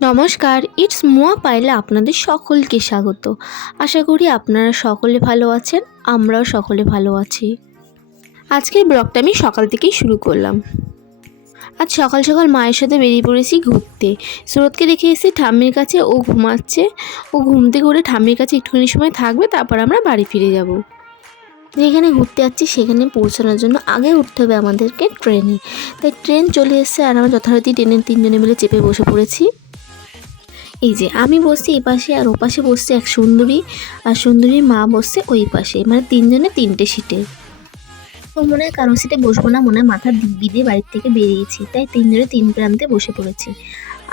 নমস্কার, ইটস মুয়া পাইলে আপনাদের সকলকে স্বাগত। আশা করি আপনারা সকলে ভালো আছেন, আমরাও সকলে ভালো আছি। আজকের ব্লগটা আমি সকাল থেকেই শুরু করলাম। আজ সকাল সকাল মায়ের সাথে বেরিয়ে পড়েছি ঘুরতে। স্রোতকে রেখে এসেছি ঠাম্মির কাছে, ও ঘুমাচ্ছে। ও ঘুম থেকে উঠে ঠাম্মির কাছে একটুখানি সময় থাকবে, তারপর আমরা বাড়ি ফিরে যাব। যেখানে ঘুরতে যাচ্ছি সেখানে পৌঁছানোর জন্য আগে উঠতে হবে আমাদেরকে ট্রেনে। তাই ট্রেন চলে এসেছে আর আমরা যথারীতি ট্রেনের 3 জনে মিলে চেপে বসে পড়েছি। এই যে আমি বসছি এই পাশে, আর ও পাশে বসছে এক সুন্দরী, আর সুন্দরীর মা বসছে ওই পাশে, মানে 3 জনে 3টে সিটে। তো মনে হয় কারো সিটে বসবো না, মনে হয় মাথার দিব্যি দিয়ে বাড়ির থেকে বেরিয়েছি, তাই 3 জনে 3 প্রান্তে বসে পড়েছি।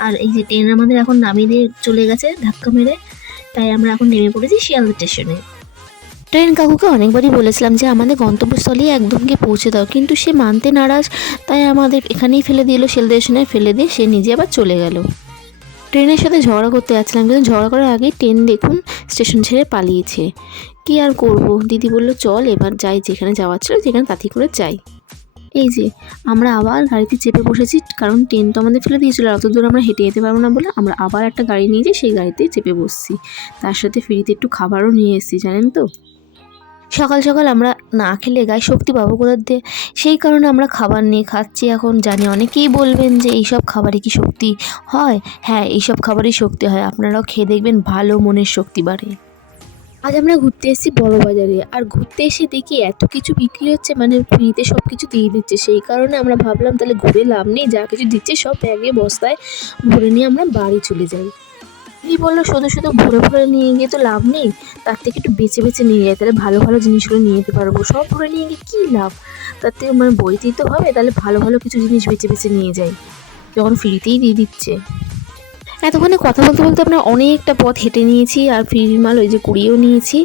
আর এই যে ট্রেন আমাদের এখন নামিয়ে দিয়ে চলে গেছে ধাক্কা মেরে, তাই আমরা এখন নেমে পড়েছি শিয়ালদা স্টেশনে। ট্রেন কাকুকে অনেকবারই বলেছিলাম যে আমাদের গন্তব্যস্থলে একদম গিয়ে পৌঁছে দাও, কিন্তু সে মানতে নারাজ, তাই আমাদের এখানেই ফেলে দিল, শিয়ালদা স্টেশনে ফেলে দিয়ে সে নিজে আবার চলে গেল। ট্রেনের সাথে ঝগড়া করতে যাচ্ছিলাম, কিন্তু ঝগড়া করার আগেই ট্রেন দেখুন স্টেশন ছেড়ে পালিয়েছে। কি আর করব, দিদি বলল চল এবার যাই, যেখানে যাওয়ার ছিল যেখানে তাঁতি করে যাই। এই যে আমরা আবার গাড়িতে চেপে বসেছি, কারণ ট্রেন তো আমাদের ফেলে দিয়েছিল, আর অত দূর আমরা হেঁটে যেতে পারবো না বলে আমরা আবার একটা গাড়ি নিয়ে যাই, সেই গাড়িতে চেপে বসছি। তার সাথে ফ্রিতে একটু খাবারও নিয়ে এসেছি, জানেন তো সকাল সকাল আমরা না খেলে গায়ে শক্তি পাবো কোথা দিয়ে, সেই কারণে আমরা খাবার নিয়ে খাচ্ছি। এখন জানি অনেকেই বলবেন যে এইসব খাবারে কি শক্তি হয়? হ্যাঁ, এইসব খাবারই শক্তি হয়, আপনারাও খেয়ে দেখবেন, ভালো মনের শক্তি বাড়ে। আজ আমরা ঘুরতে এসেছি বড় বাজারে, আর ঘুরতে এসে দেখি এত কিছু বিক্রি হচ্ছে, মানে ফ্রিতে সব কিছু দিয়ে দিচ্ছে। সেই কারণে আমরা ভাবলাম তাহলে ঘুরে লাভ নেই, যা কিছু দিচ্ছে সব ব্যাগে বস্তায় ভরে নিয়ে আমরা বাড়ি চলে যাই। দিদি বললো শুধু শুধু ভরে ভরে নিয়ে গিয়ে তো লাভ নেই, তার থেকে একটু বেছে বেছে নিয়ে যায়, তাহলে ভালো ভালো জিনিসগুলো নিয়ে যেতে পারবো। সব ভরে নিয়ে গিয়ে কী লাভ, তার থেকে মানে বইতেই তো হবে, তাহলে ভালো ভালো কিছু জিনিস বেছে বেছে নিয়ে যাই, যখন ফ্রিতেই দিয়ে দিচ্ছে। এতক্ষণে কথা বলতে বলতে আমরা অনেকটা পথ হেঁটে নিয়েছি, আর ফ্রির মাল ওই যে কুড়িয়েও নিয়েছি।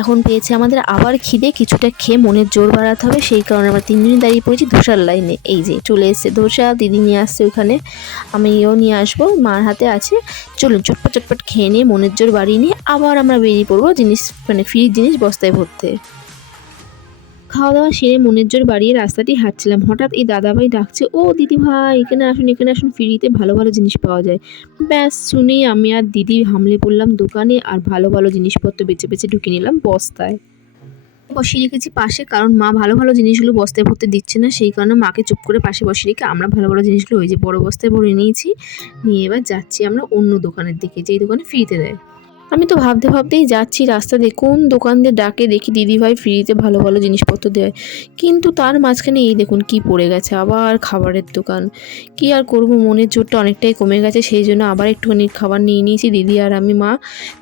এখন পেয়েছে আমাদের আবার খিদে, কিছুটা খেয়ে মনের জোর বাড়াতে হবে, সেই কারণে আমরা 3 জনই দাঁড়িয়ে পড়েছি ধোসার লাইনে। এই যে চলে এসছে ধোসা, দিদি নিয়ে আসছে ওখানে, আমিও নিয়ে আসবো, মার হাতে আছে। চলুন চটপট চটপট খেয়ে নিয়ে মনের জোর বাড়িয়ে নিয়ে আবার আমরা বেরিয়ে পড়বো জিনিস, মানে ফ্রির জিনিস বস্তায় ভরতে। খাওয়া দাওয়া সেরে মনের জোর বাড়িয়ে রাস্তাটি হাঁটছিলাম, হঠাৎ এই দাদাভাই ডাকছে, ও দিদি ভাই এখানে আসুন, এখানে আসুন, ফ্রিতে ভালো ভালো জিনিস পাওয়া যায়। ব্যাস শুনেই আমি আর দিদি হামলে পড়লাম দোকানে, আর ভালো ভালো জিনিসপত্র বেছে বেছে ঢুকিয়ে নিলাম বস্তায়। বসিয়ে রেখেছি পাশে, কারণ মা ভালো ভালো জিনিসগুলো বস্তায় ভরতে দিচ্ছে না, সেই কারণে মাকে চুপ করে পাশে বসিয়ে রেখে আমরা ভালো ভালো জিনিসগুলো ওই যে বড় বস্তায় ভরে নিয়েছি। নিয়ে এবার যাচ্ছি আমরা অন্য দোকানের দিকে, যেই দোকানে ফ্রিতে দেয়। আমি তো ভাবতে ভাবতেই যাচ্ছি, রাস্তা দিয়ে কোন দোকান দিয়ে ডাকে দেখি দিদিভাই ফ্রিতে ভালো ভালো জিনিসপত্র দেয়, কিন্তু তার মাঝখানে এই দেখুন কি পড়ে গেছে, আবার খাবারের দোকান। কি আর করব, মনের জোরটা অনেকটাই কমে গেছে, সেই জন্য আবার একটুখানি খাবার নিয়ে নিয়েছি। দিদি আর আমি মা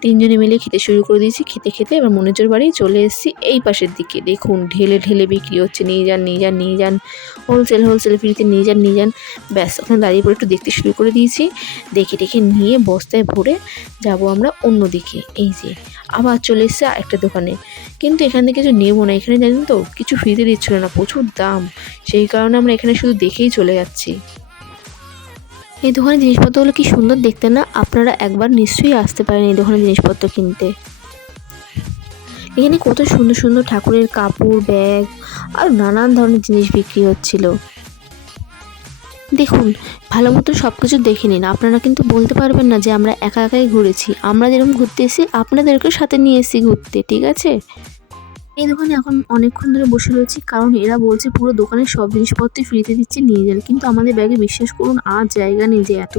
3 জনে মিলে খেতে শুরু করে দিয়েছি। খেতে খেতে এবার মনের জোর বাড়িয়ে চলে এসেছি এই পাশের দিকে। দেখুন ঢেলে ঢেলে বিক্রি হচ্ছে, নিয়ে যান নিয়ে যান নিয়ে যান, হোলসেল হোলসেল ফ্রিতে নিয়ে যান নিয়ে যান। ব্যাস ওখানে দাঁড়িয়ে পড়ে একটু দেখতে শুরু করে দিয়েছি, দেখে টেখে নিয়ে বস্তায় ভরে যাব আমরা অন্য দিকে। এই যে আবার চলে এসছে আরেকটা দোকানে, কিন্তু এখান থেকে কিছু নেবো না, এখানে জানেন তো কিছু ফ্রিতে দিচ্ছিল না, প্রচুর দাম, সেই কারণে আমরা এখানে শুধু দেখেই চলে যাচ্ছি। এই দোকানের জিনিসপত্রগুলো কি সুন্দর দেখতে না, আপনারা একবার নিশ্চয়ই আসতে পারেন এই দোকানের জিনিসপত্র কিনতে। এখানে কত সুন্দর সুন্দর ঠাকুরের কাপড়, ব্যাগ আর নানান ধরনের জিনিস বিক্রি হচ্ছিল। দেখুন ভালো মতো সব কিছু দেখে নিন, আপনারা কিন্তু বলতে পারবেন না যে আমরা একা একাই ঘুরেছি, আমরা যেরকম ঘুরতে এসেছি আপনাদেরকেও সাথে নিয়ে এসেছি ঘুরতে, ঠিক আছে। এই দোকানে এখন অনেকক্ষণ ধরে বসে রয়েছি, কারণ এরা বলছে পুরো দোকানের সব জিনিসপত্রই ফ্রিতে দিচ্ছে, নিয়ে যান, কিন্তু আমাদের ব্যাগে বিশ্বাস করুন আর জায়গা নেই যে এত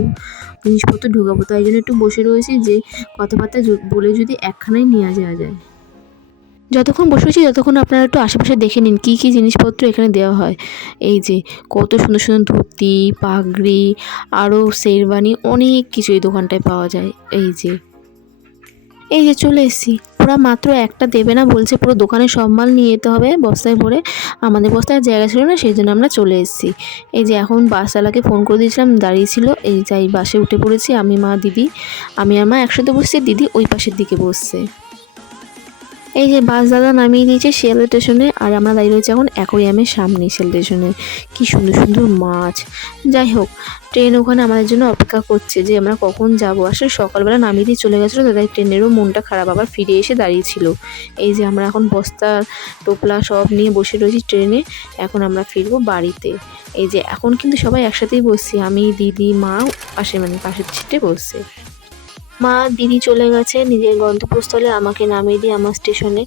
জিনিসপত্র ঢোকাবো, তাই জন্য একটু বসে রয়েছি যে কথাবার্তা বলে যদি একখানাই নিয়ে যাওয়া যায়। যতক্ষণ বসে আছি ততক্ষণ আপনারা একটু আশেপাশে দেখে নিন কী কী জিনিসপত্র এখানে দেওয়া হয়। এই যে কত সুন্দর সুন্দর ধুতি, পাগড়ি, আরও শেরওয়ানি, অনেক কিছু এই দোকানটায় পাওয়া যায়। এই যে চলে এসেছি, ওরা মাত্র একটা দেবে না, বলছে পুরো দোকানে সব মাল নিয়ে যেতে হবে বস্তায় ভরে। আমাদের বস্তায় জায়গা ছিল না, সেই জন্য আমরা চলে এসেছি। এই যে এখন বাসওয়ালাকে ফোন করে দিয়েছিলাম, দাঁড়িয়েছিল, এই যাই বাসে উঠে পড়েছি আমি, মা, দিদি। আমি আর মা একসাথে বসছি, দিদি ওই পাশের দিকে বসছে। এই যে বাস দাদা নামিয়ে দিয়েছে শিয়ালদা স্টেশনে, আর আমরা দাঁড়িয়ে রয়েছি এখন অ্যাকোরিয়ামের সামনে শিয়ালদা স্টেশনে। কি সুন্দর সুন্দর মাছ। যাই হোক, ট্রেন ওখানে আমাদের জন্য অপেক্ষা করছে যে আমরা কখন যাব। আসলে সকালবেলা নামিয়ে দিয়ে চলে গেছিলো, তাই ট্রেনেরও মনটা খারাপ, আবার ফিরে এসে দাঁড়িয়েছিল। এই যে আমরা এখন বস্তা টোপলা সব নিয়ে বসে রয়েছি ট্রেনে। এখন আমরা ফিরবো বাড়িতে। এই যে এখন কিন্তু সবাই একসাথেই বসছি, আমি, দিদি, মা পাশের সিটে বসছে। মা দিদি চলে গেছে নিজের গন্তব্যস্থলে, আমাকে নামিয়ে দিয়ে আমার স্টেশনে।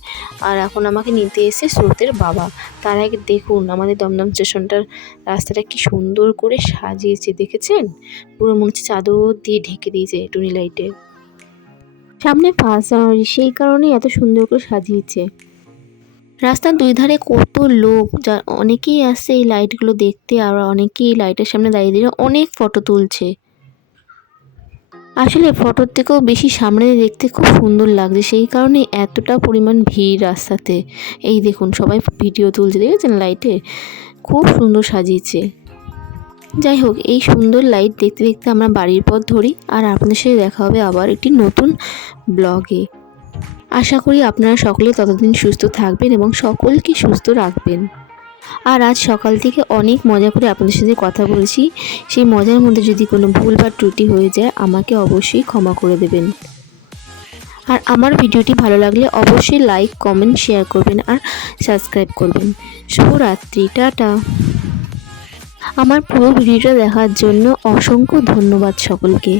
আর এখন আমাকে নিতে এসে স্রোতের বাবা। তার আগে দেখুন আমাদের দমদম স্টেশনটার রাস্তাটা কি সুন্দর করে সাজিয়েছে, দেখেছেন? পুরো মনে হচ্ছে চাদর দিয়ে ঢেকে দিয়েছে টুনি লাইটে। সামনে 5 জানুয়ারি, সেই কারণেই এত সুন্দর করে সাজিয়েছে। রাস্তার দুই ধারে কত লোক, যা অনেকেই আসছে এই লাইটগুলো দেখতে, আর অনেকেই লাইটের সামনে দাঁড়িয়ে দাঁড়িয়ে অনেক ফটো তুলছে। আসলে ফটোর থেকেও বেশি সামনে দেখতে খুব সুন্দর লাগছে, সেই কারণে এতটা পরিমাণ ভিড় রাস্তাতে। এই দেখুন সবাই ভিডিও তুলছে, দেখেছেন লাইটে? খুব সুন্দর সাজিয়েছে। যাই হোক, এই সুন্দর লাইট দেখতে দেখতে আমরা বাড়ির পথ ধরি, আর আপনাদের সাথে দেখা হবে আবার একটি নতুন ব্লগে। আশা করি আপনারা সকলে ততদিন সুস্থ থাকবেন এবং সকলকে সুস্থ রাখবেন। আর আজ সকাল থেকে অনেক মজা করে আপনাদের সাথে কথা বলেছি, সেই মজার মধ্যে যদি কোনো ভুল বা ত্রুটি হয়ে যায় আমাকে অবশ্যই ক্ষমা করে দেবেন। আর আমার ভিডিওটি ভালো লাগলে অবশ্যই লাইক, কমেন্ট, শেয়ার করবেন আর সাবস্ক্রাইব করবেন। শুভরাত্রি, টাটা। আমার পুরো ভিডিওটা দেখার জন্য অসংখ্য ধন্যবাদ সকলকে।